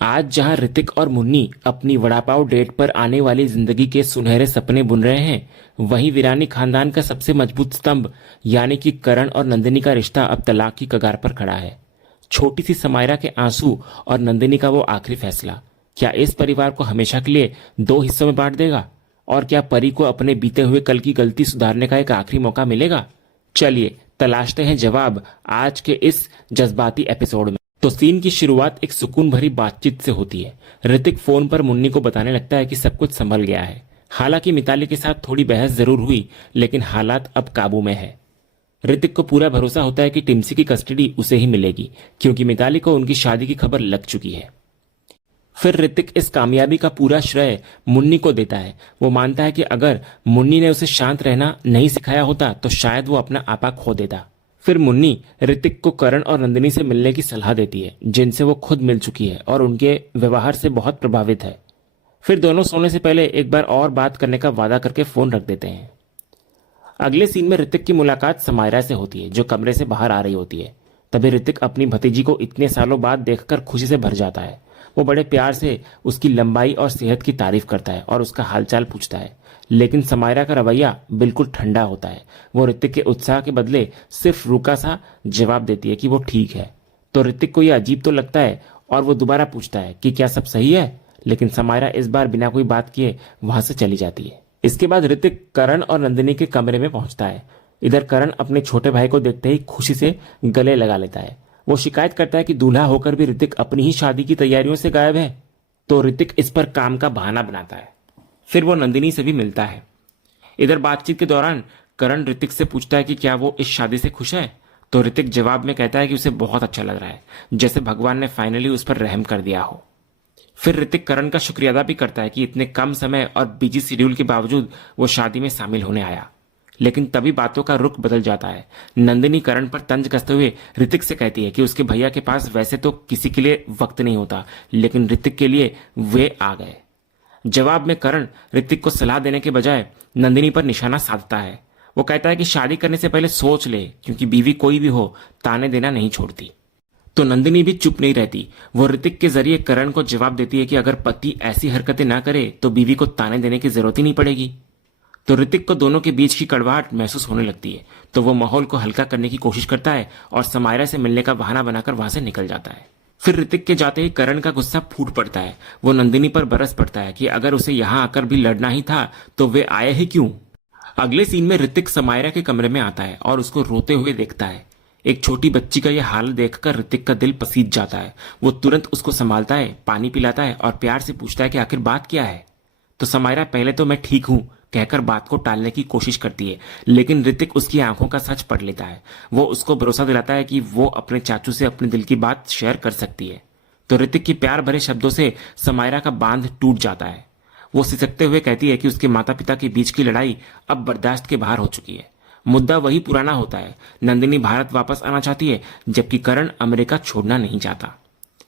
आज जहां ऋतिक और मुन्नी अपनी वड़ा पाव डेट पर आने वाली जिंदगी के सुनहरे सपने बुन रहे हैं, वहीं वीरानी खानदान का सबसे मजबूत स्तंभ यानी कि करण और नंदिनी का रिश्ता अब तलाक की कगार पर खड़ा है। छोटी सी समायरा के आंसू और नंदिनी का वो आखिरी फैसला क्या इस परिवार को हमेशा के लिए दो हिस्सों में बांट देगा? और क्या परी को अपने बीते हुए कल की गलती सुधारने का एक आखिरी मौका मिलेगा? चलिए तलाशते हैं जवाब आज के इस जज्बाती एपिसोड में। तो सीन की शुरुआत एक सुकून भरी बातचीत से होती है। ऋतिक फोन पर मुन्नी को बताने लगता है कि सब कुछ संभल गया है। हालांकि मिताली के साथ थोड़ी बहस जरूर हुई, लेकिन हालात अब काबू में है। ऋतिक को पूरा भरोसा होता है कि टिम्सी की कस्टडी उसे ही मिलेगी, क्योंकि मिताली को उनकी शादी की खबर लग चुकी है। फिर ऋतिक इस कामयाबी का पूरा श्रेय मुन्नी को देता है। वो मानता है कि अगर मुन्नी ने उसे शांत रहना नहीं सिखाया होता तो शायद वो अपना आपा खो देता। फिर मुन्नी ऋतिक को करण और नंदिनी से मिलने की सलाह देती है, जिनसे वो खुद मिल चुकी है और उनके व्यवहार से बहुत प्रभावित है। फिर दोनों सोने से पहले एक बार और बात करने का वादा करके फोन रख देते हैं। अगले सीन में ऋतिक की मुलाकात समायरा से होती है, जो कमरे से बाहर आ रही होती है। तभी ऋतिक अपनी भतीजी को इतने सालों बाद देखकर खुशी से भर जाता है। वो बड़े प्यार से उसकी लंबाई और सेहत की तारीफ करता है और उसका हालचाल पूछता है, लेकिन समायरा का रवैया बिल्कुल ठंडा होता है। वो ऋतिक के उत्साह के बदले सिर्फ रूखा सा जवाब देती है कि वो ठीक है। तो ऋतिक को यह अजीब तो लगता है और वो दोबारा पूछता है कि क्या सब सही है, लेकिन समायरा इस बार बिना कोई बात किए वहां से चली जाती है। इसके बाद ऋतिक करण और नंदिनी के कमरे में पहुंचता है। इधर करण अपने छोटे भाई को देखते ही खुशी से गले लगा लेता है। वो शिकायत करता है कि दूल्हा होकर भी ऋतिक अपनी ही शादी की तैयारियों से गायब है। तो ऋतिक इस पर काम का बहाना बनाता है। फिर वो नंदिनी से भी मिलता है। इधर बातचीत के दौरान करण ऋतिक से पूछता है कि क्या वो इस शादी से खुश है। तो ऋतिक जवाब में कहता है कि उसे बहुत अच्छा लग रहा है, जैसे भगवान ने फाइनली उस पर रहम कर दिया हो। फिर ऋतिक करण का शुक्रिया अदा भी करता है कि इतने कम समय और बिजी शेड्यूल के बावजूद वो शादी में शामिल होने आया। लेकिन तभी बातों का रुख बदल जाता है। नंदिनी करण पर तंज कसते हुए ऋतिक से कहती है कि उसके भैया के पास वैसे तो किसी के लिए वक्त नहीं होता, लेकिन ऋतिक के लिए वे आ गए। जवाब में करण ऋतिक को सलाह देने के बजाय नंदिनी पर निशाना साधता है। वो कहता है कि शादी करने से पहले सोच ले, क्योंकि बीवी कोई भी हो ताने देना नहीं छोड़ती। तो नंदिनी भी चुप नहीं रहती। वो ऋतिक के जरिए करण को जवाब देती है कि अगर पति ऐसी हरकतें ना करे तो बीवी को ताने देने की जरूरत ही नहीं पड़ेगी। तो ऋतिक को दोनों के बीच की कड़वाहट महसूस होने लगती है। तो वो माहौल को हल्का करने की कोशिश करता है और समायरा से मिलने का बहाना बनाकर वहां से निकल जाता है। फिर ऋतिक के जाते ही करण का गुस्सा फूट पड़ता है। वो नंदिनी पर बरस पड़ता है कि अगर उसे यहां आकर भी लड़ना ही था तो वे आए ही क्यों। अगले सीन में ऋतिक समायरा के कमरे में आता है और उसको रोते हुए देखता है। एक छोटी बच्ची का यह हाल देखकर ऋतिक का दिल पसीज जाता है। वो तुरंत उसको संभालता है, पानी पिलाता है और प्यार से पूछता है कि आखिर बात क्या है। तो समायरा पहले तो मैं ठीक हूं कहकर बात को टालने की कोशिश करती है, लेकिन ऋतिक उसकी आंखों का सच पढ़ लेता है। वो उसको भरोसा दिलाता है कि वो अपने चाचू से अपने दिल की बात शेयर कर सकती है। तो ऋतिक की प्यार भरे शब्दों से समायरा का बांध टूट जाता है। वो सिसकते हुए कहती है कि उसके माता पिता के बीच की लड़ाई अब बर्दाश्त के बाहर हो चुकी है। मुद्दा वही पुराना होता है। नंदिनी भारत वापस आना चाहती है, जबकि करण अमेरिका छोड़ना नहीं चाहता।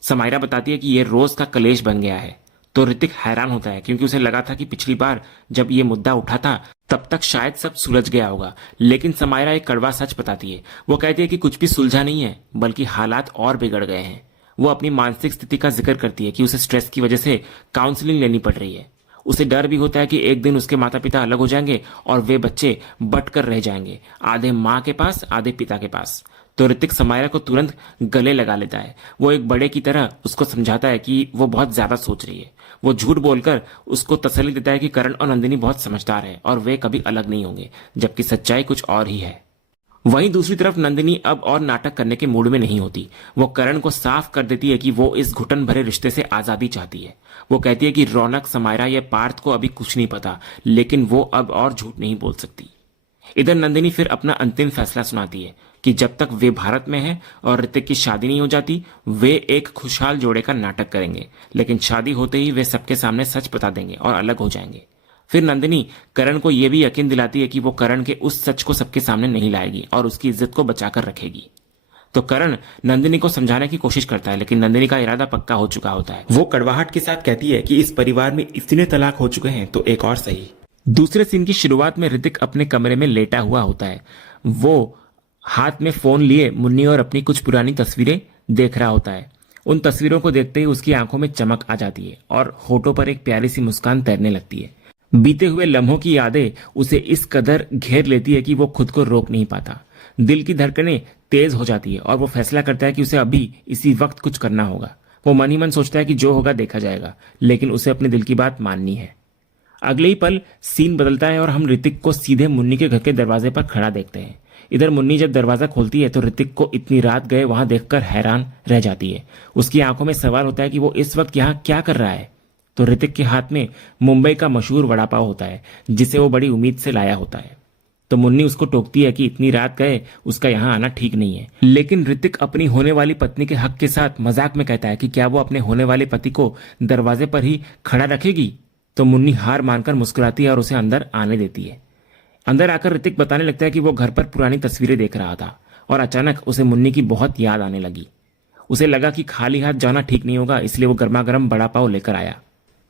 समायरा बताती है कि यह रोज का कलेश बन गया है। तो ऋतिक हैरान होता है, क्योंकि उसे लगा था कि पिछली बार जब ये मुद्दा उठा था तब तक शायद सब सुलझ गया होगा। लेकिन समायरा एक कड़वा सच बताती है। वो कहती है कि कुछ भी सुलझा नहीं है, बल्कि हालात और बिगड़ गए हैं। वो अपनी मानसिक स्थिति का जिक्र करती है कि उसे स्ट्रेस की वजह से काउंसलिंग लेनी पड़ रही है। उसे डर भी होता है कि एक दिन उसके माता पिता अलग हो जाएंगे और वे बच्चे बट कर रह जाएंगे, आधे माँ के पास आधे पिता के पास। तो ऋतिक समायरा को तुरंत गले लगा लेता है। वो एक बड़े की तरह उसको समझाता है कि वो बहुत ज्यादा सोच रही है। वो झूठ बोलकर उसको तसल्ली देता है कि करण और नंदिनी बहुत समझदार है और वे कभी अलग नहीं होंगे, जबकि सच्चाई कुछ और ही है। वहीं दूसरी तरफ नंदिनी अब और नाटक करने के मूड में नहीं होती। वो करण को साफ कर देती है कि वो इस घुटन भरे रिश्ते से आजादी चाहती है। वो कहती है कि रौनक, समायरा या पार्थ को अभी कुछ नहीं पता, लेकिन वो अब और झूठ नहीं बोल सकती। इधर नंदिनी फिर अपना अंतिम फैसला सुनाती है कि जब तक वे भारत में हैं और ऋतिक की शादी नहीं हो जाती, वे एक खुशहाल जोड़े का नाटक करेंगे, लेकिन शादी होते ही वे सबके सामने सच बता देंगे और अलग हो जाएंगे। फिर नंदिनी करण को यह भी यकीन दिलाती है कि वो करण के उस सच को सबके सामने नहीं लाएगी और उसकी इज्जत को बचाकर रखेगी। तो करण नंदिनी को समझाने की कोशिश करता है, लेकिन नंदिनी का इरादा पक्का हो चुका होता है। वो कड़वाहट के साथ कहती है कि इस परिवार में इतने तलाक हो चुके हैं तो एक और सही। दूसरे सीन की शुरुआत में ऋतिक अपने कमरे में लेटा हुआ होता है। वो हाथ में फोन लिए मुन्नी और अपनी कुछ पुरानी तस्वीरें देख रहा होता है। उन तस्वीरों को देखते ही उसकी आंखों में चमक आ जाती है और होठों पर एक प्यारी सी मुस्कान तैरने लगती है। बीते हुए लम्हों की यादें उसे इस कदर घेर लेती है कि वो खुद को रोक नहीं पाता। दिल की धड़कनें तेज हो जाती है और वो फैसला करता है कि उसे अभी इसी वक्त कुछ करना होगा। वो मन ही मन सोचता है कि जो होगा देखा जाएगा, लेकिन उसे अपने दिल की बात माननी है। अगले ही पल सीन बदलता है और हम ऋतिक को सीधे मुन्नी के घर के दरवाजे पर खड़ा देखते हैं। इधर मुन्नी जब दरवाजा खोलती है तो ऋतिक को इतनी रात गए वहां देखकर हैरान रह जाती है। उसकी आंखों में सवाल होता है कि वो इस वक्त यहाँ क्या कर रहा है। तो ऋतिक के हाथ में मुंबई का मशहूर वड़ा पाव होता है, जिसे वो बड़ी उम्मीद से लाया होता है। तो मुन्नी उसको टोकती है कि इतनी रात गए उसका यहाँ आना ठीक नहीं है। लेकिन ऋतिक अपनी होने वाली पत्नी के हक के साथ मजाक में कहता है कि क्या वो अपने होने वाले पति को दरवाजे पर ही खड़ा रखेगी। तो मुन्नी हार मानकर मुस्कुराती है और उसे अंदर आने देती है। अंदर आकर ऋतिक बताने लगता है कि वो घर पर पुरानी तस्वीरें देख रहा था और अचानक उसे मुन्नी की बहुत याद आने लगी। उसे लगा कि खाली हाथ जाना ठीक नहीं होगा, इसलिए वो गर्मा गर्म बड़ा पाव लेकर आया।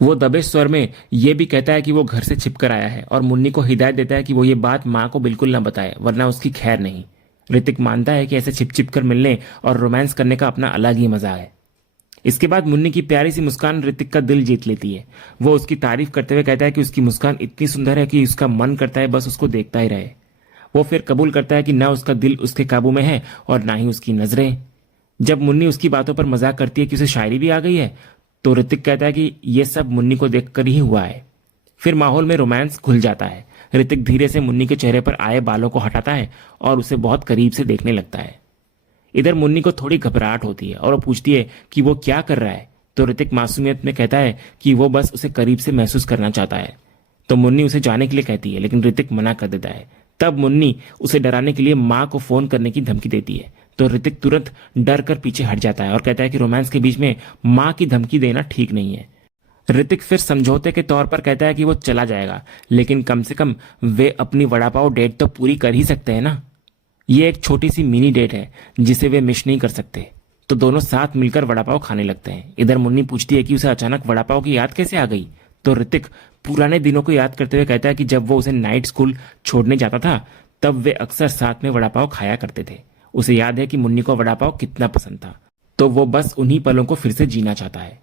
वो दबे स्वर में यह भी कहता है कि वो घर से छिपकर आया है और मुन्नी को हिदायत देता है कि वो ये बात माँ को बिल्कुल न बताए, वरना उसकी खैर नहीं। ऋतिक मानता है कि ऐसे छिप छिप कर मिलने और रोमांस करने का अपना अलग ही मजा है। इसके बाद मुन्नी की प्यारी सी मुस्कान ऋतिक का दिल जीत लेती है। वो उसकी तारीफ करते हुए कहता है कि उसकी मुस्कान इतनी सुंदर है कि उसका मन करता है बस उसको देखता ही रहे। वो फिर कबूल करता है कि ना उसका दिल उसके काबू में है और ना ही उसकी नजरें। जब मुन्नी उसकी बातों पर मजाक करती है कि उसे शायरी भी आ गई है, तो ऋतिक कहता है कि यह सब मुन्नी को देखकर ही हुआ है। फिर माहौल में रोमांस घुल जाता है। ऋतिक धीरे से मुन्नी के चेहरे पर आए बालों को हटाता है और उसे बहुत करीब से देखने लगता है। इधर मुन्नी को थोड़ी घबराहट होती है और वो पूछती है कि वो क्या कर रहा है। तो ऋतिक मासूमियत में कहता है कि वो बस उसे करीब से महसूस करना चाहता है। तो मुन्नी उसे जाने के लिए कहती है, लेकिन ऋतिक मना कर देता है। तब मुन्नी उसे डराने के लिए माँ को फोन करने की धमकी देती है। तो ऋतिक तुरंत डर कर पीछे हट जाता है और कहता है कि रोमांस के बीच में माँ की धमकी देना ठीक नहीं है। ऋतिक फिर समझौते के तौर पर कहता है कि वो चला जाएगा, लेकिन कम से कम वे अपनी वड़ा पाव डेट तो पूरी कर ही सकते हैं ना। ये एक छोटी सी मिनी डेट है जिसे वे मिस नहीं कर सकते। तो दोनों साथ मिलकर वड़ा पाव खाने लगते हैं। इधर मुन्नी पूछती है कि उसे अचानक वड़ा पाव की याद कैसे आ गई। तो ऋतिक पुराने दिनों को याद करते हुए कहता है कि जब वो उसे नाइट स्कूल छोड़ने जाता था तब वे अक्सर साथ में वड़ा पाव खाया करते थे। उसे याद है कि मुन्नी को वड़ा पाव कितना पसंद था, तो वो बस उन्हीं पलों को फिर से जीना चाहता है।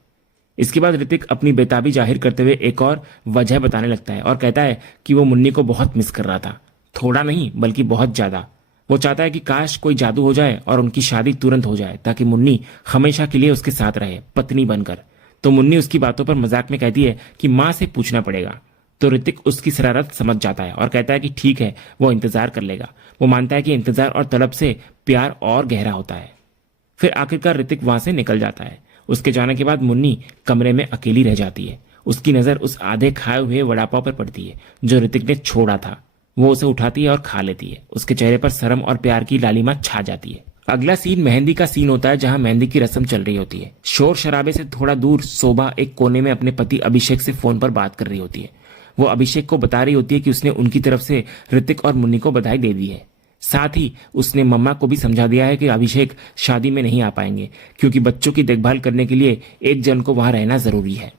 इसके बाद ऋतिक अपनी बेताबी जाहिर करते हुए एक और वजह बताने लगता है और कहता है कि वो मुन्नी को बहुत मिस कर रहा था। थोड़ा नहीं बल्कि बहुत ज्यादा। वो चाहता है कि काश कोई जादू हो जाए और उनकी शादी तुरंत हो जाए, ताकि मुन्नी हमेशा के लिए उसके साथ रहे, पत्नी बनकर। तो मुन्नी उसकी बातों पर मजाक में कहती है कि माँ से पूछना पड़ेगा। तो ऋतिक उसकी शरारत समझ जाता है और कहता है कि ठीक है, वो इंतजार कर लेगा। वो मानता है कि इंतजार और तलब से प्यार और गहरा होता है। फिर आखिरकार ऋतिक वहां से निकल जाता है। उसके जाने के बाद मुन्नी कमरे में अकेली रह जाती है। उसकी नजर उस आधे खाए हुए वड़ा पाव पर पड़ती है जो ऋतिक ने छोड़ा था। वो उसे उठाती है और खा लेती है। उसके चेहरे पर शर्म और प्यार की लालिमा छा जाती है। अगला सीन मेहंदी का सीन होता है, जहां मेहंदी की रस्म चल रही होती है। शोर शराबे से थोड़ा दूर शोभा एक कोने में अपने पति अभिषेक से फोन पर बात कर रही होती है। वो अभिषेक को बता रही होती है कि उसने उनकी तरफ से ऋतिक और मुन्नी को बधाई दे दी है। साथ ही उसने मम्मा को भी समझा दिया है कि अभिषेक शादी में नहीं आ पाएंगे, क्योंकि बच्चों की देखभाल करने के लिए एक जन को वहां रहना जरूरी है।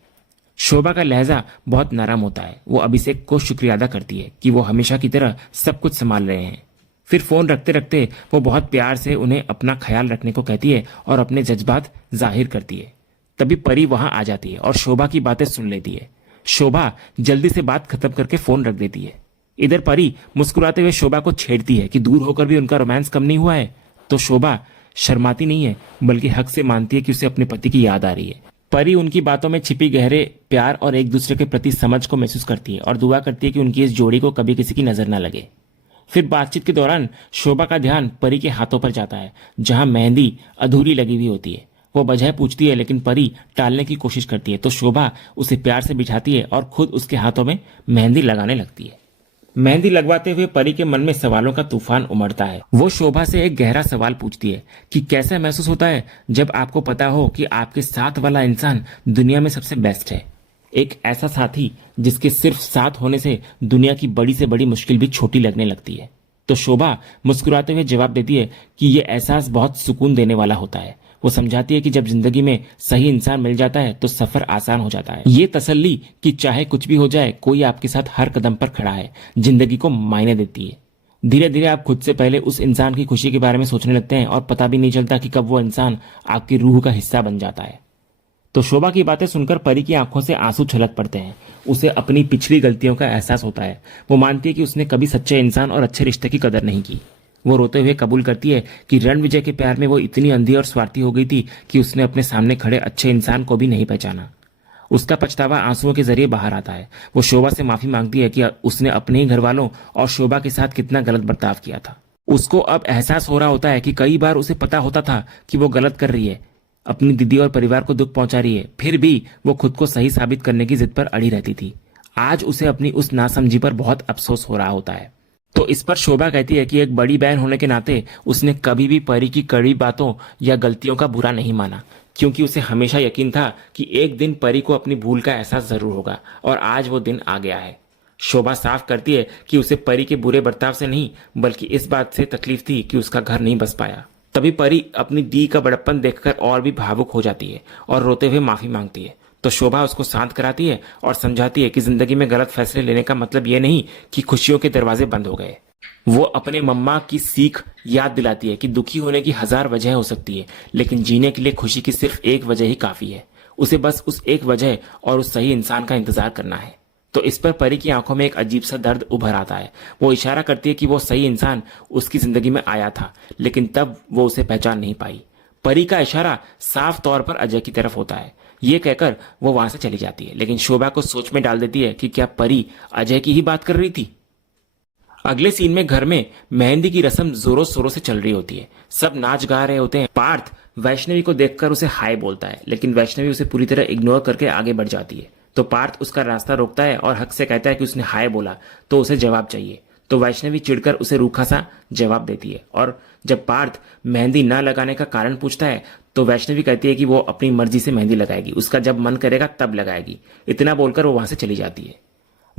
शोभा का लहजा बहुत नरम होता है। वो अभिषेक को शुक्रिया अदा करती है कि वो हमेशा की तरह सब कुछ संभाल रहे हैं। फिर फोन रखते रखते वो बहुत प्यार से उन्हें अपना ख्याल रखने को कहती है और अपने जज्बात जाहिर करती है। तभी परी वहां आ जाती है और शोभा की बातें सुन लेती है। शोभा जल्दी से बात खत्म करके फोन रख देती है। इधर परी मुस्कुराते हुए शोभा को छेड़ती है कि दूर होकर भी उनका रोमांस कम नहीं हुआ है। तो शोभा शर्माती नहीं है, बल्कि हक से मानती है कि उसे अपने पति की याद आ रही है। परी उनकी बातों में छिपी गहरे प्यार और एक दूसरे के प्रति समझ को महसूस करती है और दुआ करती है कि उनकी इस जोड़ी को कभी किसी की नजर न लगे। फिर बातचीत के दौरान शोभा का ध्यान परी के हाथों पर जाता है, जहां मेहंदी अधूरी लगी हुई होती है। वो वजह पूछती है, लेकिन परी टालने की कोशिश करती है। तो शोभा उसे प्यार से बिठाती है और खुद उसके हाथों में मेहंदी लगाने लगती है। मेहंदी लगवाते हुए परी के मन में सवालों का तूफान उमड़ता है। वो शोभा से एक गहरा सवाल पूछती है कि कैसा महसूस होता है जब आपको पता हो कि आपके साथ वाला इंसान दुनिया में सबसे बेस्ट है। एक ऐसा साथी जिसके सिर्फ साथ होने से दुनिया की बड़ी से बड़ी मुश्किल भी छोटी लगने लगती है। तो शोभा मुस्कुराते हुए जवाब देती है कि यह एहसास बहुत सुकून देने वाला होता है। वो समझाती है कि जब जिंदगी में सही इंसान मिल जाता है तो सफर आसान हो जाता है। ये तसल्ली कि चाहे कुछ भी हो जाए, कोई आपके साथ हर कदम पर खड़ा है, जिंदगी को मायने देती है। धीरे धीरे आप खुद से पहले उस इंसान की खुशी के बारे में सोचने लगते हैं और पता भी नहीं चलता कि कब वो इंसान आपकी रूह का हिस्सा बन जाता है। तो शोभा की बातें सुनकर परी की आंखों से आंसू छलक पड़ते हैं। उसे अपनी पिछली गलतियों का एहसास होता है। वो मानती है कि उसने कभी सच्चे इंसान और अच्छे रिश्ते की कदर नहीं की। वो रोते हुए कबूल करती है कि रणविजय के प्यार में वो इतनी अंधी और स्वार्थी हो गई थी कि उसने अपने सामने खड़े अच्छे इंसान को भी नहीं पहचाना। उसका पछतावा आंसुओं के जरिए बाहर आता है। वो शोभा से माफी मांगती है कि उसने अपने ही घर वालों और शोभा के साथ कितना गलत बर्ताव किया था। उसको अब एहसास हो रहा होता है कि कई बार उसे पता होता था कि वो गलत कर रही है, अपनी दीदी और परिवार को दुख पहुंचा रही है, फिर भी वो खुद को सही साबित करने की जिद पर अड़ी रहती थी। आज उसे अपनी उस नासमझी पर बहुत अफसोस हो रहा होता है। तो इस पर शोभा कहती है कि एक बड़ी बहन होने के नाते उसने कभी भी परी की कड़ी बातों या गलतियों का बुरा नहीं माना, क्योंकि उसे हमेशा यकीन था कि एक दिन परी को अपनी भूल का एहसास जरूर होगा, और आज वो दिन आ गया है। शोभा साफ करती है कि उसे परी के बुरे बर्ताव से नहीं, बल्कि इस बात से तकलीफ थी कि उसका घर नहीं बस पाया। तभी परी अपनी दी का बड़प्पन देखकर और भी भावुक हो जाती है और रोते हुए माफी मांगती है। तो शोभा उसको शांत कराती है और समझाती है कि जिंदगी में गलत फैसले लेने का मतलब ये नहीं कि खुशियों के दरवाजे बंद हो गए। वो अपने मम्मा की सीख याद दिलाती है कि दुखी होने की हजार वजह हो सकती है, लेकिन जीने के लिए खुशी की सिर्फ एक वजह ही काफी है। उसे बस उस एक वजह और उस सही इंसान का इंतजार करना है। तो इस पर परी की आंखों में एक अजीब सा दर्द उभर आता है। वो इशारा करती है कि वो सही इंसान उसकी जिंदगी में आया था, लेकिन तब वो उसे पहचान नहीं पाई। परी का इशारा साफ तौर पर अजय की तरफ होता है। ये कहकर वो वहां से चली जाती है, लेकिन शोभा को सोच में डाल देती है कि क्या परी अजय की ही बात कर रही थी। अगले सीन में घर में मेहंदी की रस्म जोरों शोरों से चल रही होती है। सब नाच गा रहे होते हैं। पार्थ वैष्णवी को देखकर उसे हाय बोलता है, लेकिन वैष्णवी उसे पूरी तरह इग्नोर करके आगे बढ़ जाती है। तो पार्थ उसका रास्ता रोकता है और हक से कहता है कि उसने हाय बोला तो उसे जवाब चाहिए। तो वैष्णवी चिढ़कर उसे रूखा सा जवाब देती है, और जब पार्थ मेहंदी न लगाने का कारण पूछता है तो वैष्णवी कहती है कि वो अपनी मर्जी से मेहंदी लगाएगी, उसका जब मन करेगा तब लगाएगी। इतना बोलकर वो वहां से चली जाती है।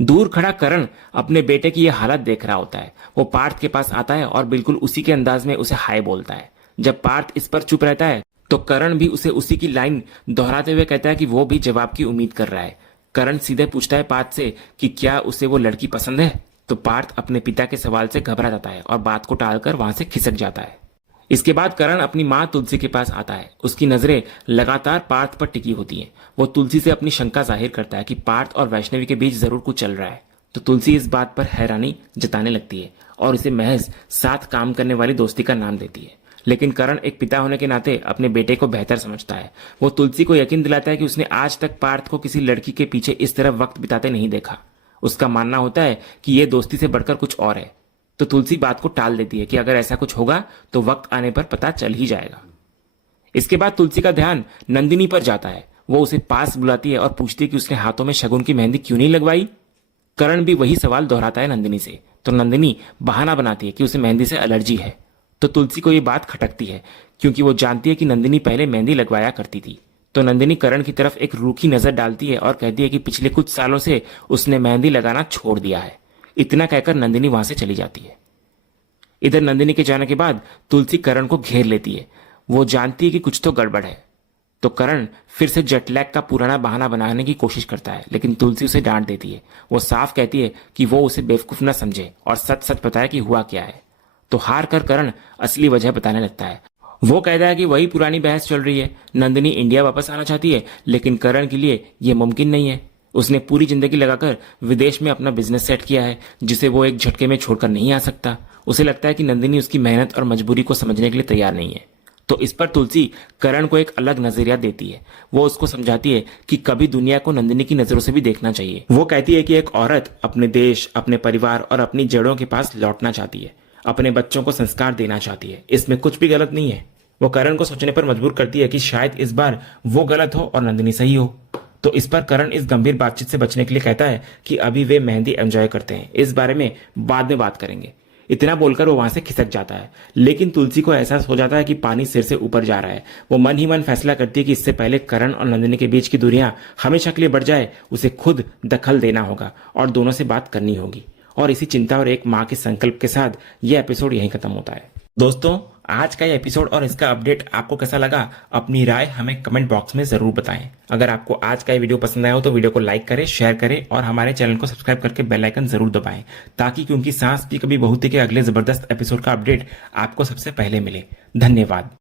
दूर खड़ा करण अपने बेटे की यह हालत देख रहा होता है। वो पार्थ के पास आता है और बिल्कुल उसी के अंदाज में उसे हाय बोलता है। जब पार्थ इस पर चुप रहता है तो करण भी उसे उसी की लाइन दोहराते हुए कहता है कि वो भी जवाब की उम्मीद कर रहा है। करण सीधे पूछता है पार्थ से कि क्या उसे वो लड़की पसंद है। तो पार्थ अपने पिता के सवाल से घबरा जाता है और बात को टालकर वहां से खिसक जाता है। इसके बाद करण अपनी मां तुलसी के पास आता है। उसकी नजरें लगातार पार्थ पर टिकी होती हैं। वो तुलसी से अपनी शंका जाहिर करता है कि पार्थ और वैष्णवी के बीच जरूर कुछ चल रहा है। तो तुलसी इस बात पर हैरानी जताने लगती है और इसे महज साथ काम करने वाली दोस्ती का नाम देती है। लेकिन करण एक पिता होने के नाते अपने बेटे को बेहतर समझता है। वो तुलसी को यकीन दिलाता है कि उसने आज तक पार्थ को किसी लड़की के पीछे इस तरह वक्त बिताते नहीं देखा। उसका मानना होता है कि यह दोस्ती से बढ़कर कुछ और है। तो तुलसी बात को टाल देती है कि अगर ऐसा कुछ होगा तो वक्त आने पर पता चल ही जाएगा। इसके बाद तुलसी का ध्यान नंदिनी पर जाता है। वो उसे पास बुलाती है और पूछती है कि उसने हाथों में शगुन की मेहंदी क्यों नहीं लगवाई। करण भी वही सवाल दोहराता है नंदिनी से। तो नंदिनी बहाना बनाती है कि उसे मेहंदी से एलर्जी है। तो तुलसी को ये बात खटकती है, क्योंकि वो जानती है कि नंदिनी पहले मेहंदी लगवाया करती थी। तो नंदिनी करण की तरफ एक रूखी नजर डालती है और कहती है कि पिछले कुछ सालों से उसने मेहंदी लगाना छोड़ दिया है। इतना कहकर नंदिनी वहां से चली जाती है। इधर नंदिनी के जाने के बाद तुलसी करण को घेर लेती है। वो जानती है कि कुछ तो गड़बड़ है। तो करण फिर से जेटलैग का पुराना बहाना बनाने की कोशिश करता है, लेकिन तुलसी उसे डांट देती है। वो साफ कहती है कि वो उसे बेवकूफ न समझे और सच सच बताए कि हुआ क्या है। तो हार कर करण असली वजह बताने लगता है। वो कहता है कि वही पुरानी बहस चल रही है। नंदिनी इंडिया वापस आना चाहती है, लेकिन करण के लिए यह मुमकिन नहीं है। उसने पूरी जिंदगी लगाकर विदेश में अपना बिजनेस सेट किया है, जिसे वो एक झटके में छोड़कर नहीं आ सकता। उसे लगता है कि नंदिनी उसकी मेहनत और मजबूरी को समझने के लिए तैयार नहीं है। तो इस पर तुलसी करण को एक अलग नजरिया देती है। वो उसको समझाती है कि कभी दुनिया को नंदिनी की नजरों से भी देखना चाहिए। वो कहती है कि एक औरत अपने देश, अपने परिवार और अपनी जड़ों के पास लौटना चाहती है, अपने बच्चों को संस्कार देना चाहती है। इसमें कुछ भी गलत नहीं है। वो करण को सोचने पर मजबूर करती है कि शायद इस बार वो गलत हो और नंदिनी सही हो। तो इस पर करण इस गंभीर बातचीत से बचने के लिए कहता है कि अभी वे मेहंदी एंजॉय करते हैं, इस बारे में बाद में बात करेंगे। इतना बोलकर वो वहां से खिसक जाता है। लेकिन तुलसी को एहसास हो जाता है कि पानी सिर से ऊपर जा रहा है। वो मन ही मन फैसला करती है कि इससे पहले करण और नंदिनी के बीच की दूरियां हमेशा के लिए बढ़ जाए, उसे खुद दखल देना होगा और दोनों से बात करनी होगी। और इसी चिंता और एक मां के संकल्प के साथ यह एपिसोड यहीं खत्म होता है। दोस्तों, आज का ये एपिसोड और इसका अपडेट आपको कैसा लगा, अपनी राय हमें कमेंट बॉक्स में जरूर बताएं। अगर आपको आज का ये वीडियो पसंद आया हो तो वीडियो को लाइक करें, शेयर करें और हमारे चैनल को सब्सक्राइब करके बेल आइकन जरूर दबाएं, ताकि क्योंकि सांस भी कभी बहुती के अगले जबरदस्त एपिसोड का अपडेट आपको सबसे पहले मिले। धन्यवाद।